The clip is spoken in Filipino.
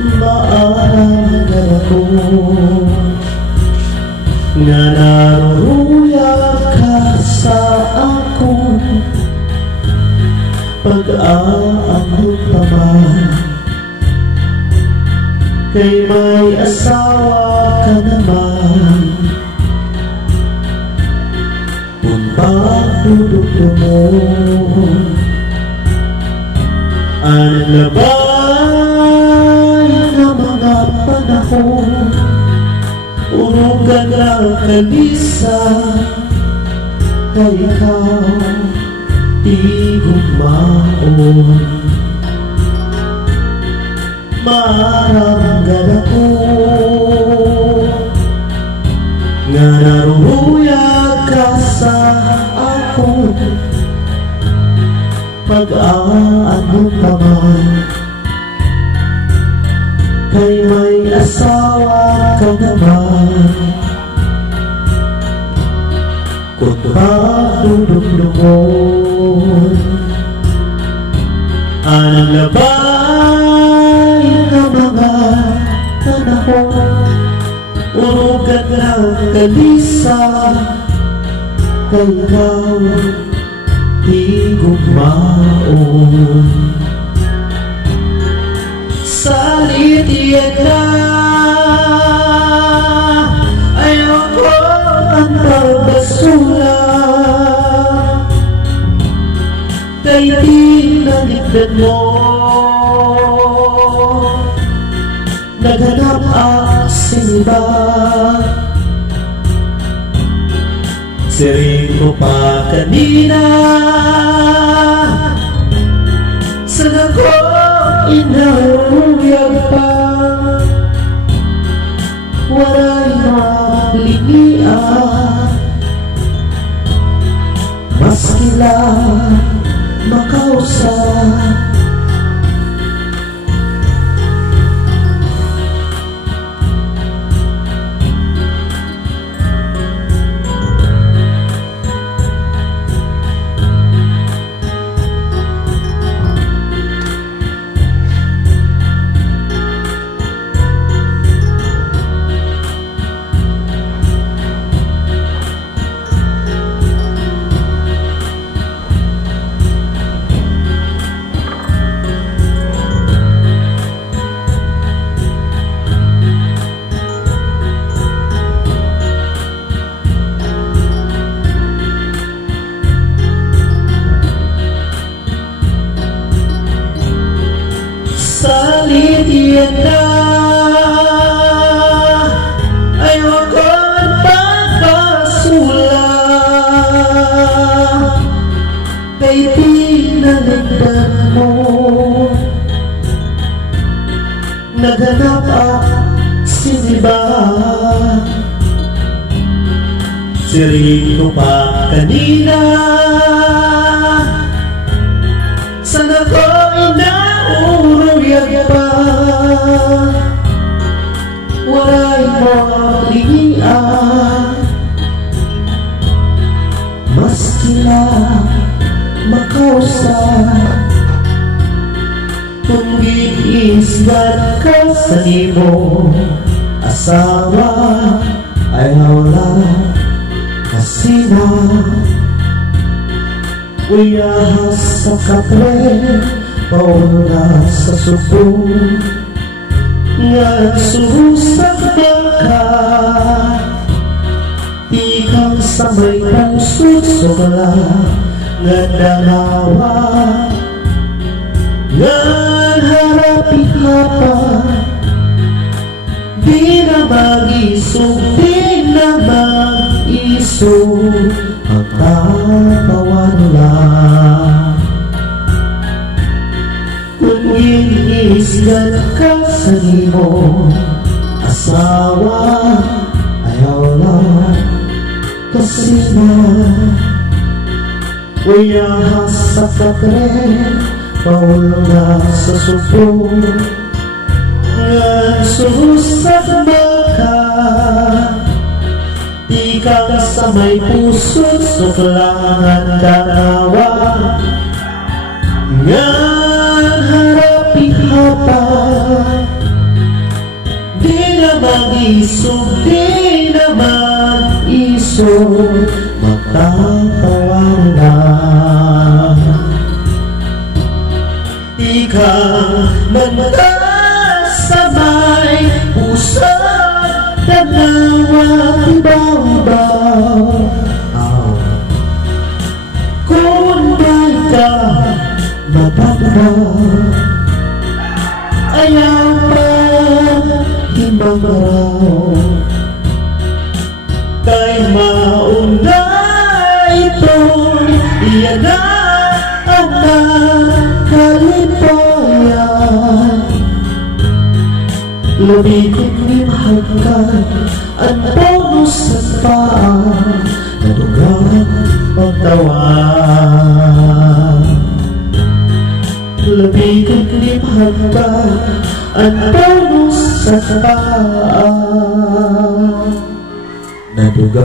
Maaramdaman ako nga naruruyag ka sa akong pag-aamot naman. Kay may asawa ka naman, kung pagdudugdo mo ang labay na mga panahon, urugan ng kalisa, kay ikaw igugmaon. Maramdaman ako nga naruruyag ka sa akong pag-aamot naman. Kay may asawa ka naman, kung pagdudugdungon ang labay na mga panahon, urugan ng kalisa, kay ikaw igugmaon. Salitian na ayoko ang pagbasula, kay tinaligdan mo naghanap ang siniba. Siring ko pa kanina, saan ako inaruyag pa, wala'y magligian, maski lang makausap. Salitian na ayokong pagkasula, kay tinaligdan mo naghanap ang siniba. Siring ko pa kanina, saan ako inauruyag pa, wala'y magligian, maski lang makausap. Kung ginisgat ka sa imo asawa, ayaw lang kasi na uyahas sa kapre, pauna sa subo, nga susag ka, ikang sa may pusot sugala, nga danawa, nga harapi ka pa, di na mag-isog, di na mag-isog, ang tapawan lang. Kung inisgan ka sa imo asawa, ayaw lang kasi na uyahas sa katre, pauna sa subo, nga susag ka, ikang sa may puso't suklangan danawa, nga harapi ka pa, isog di naman isog magtatawaran na. Ikaw magkasamay pusat dalawa ibaw-ibaw. Kung ba'y ka mapapagaw, ayaw pa himang araw. Kay mauna ito'y iyan na ang kalipayan. Lumikot ni mahal ka ang bonus sa paan, nadugan pagtawan. Lumikot ni mahal ka ang bonus sa paan, nadugan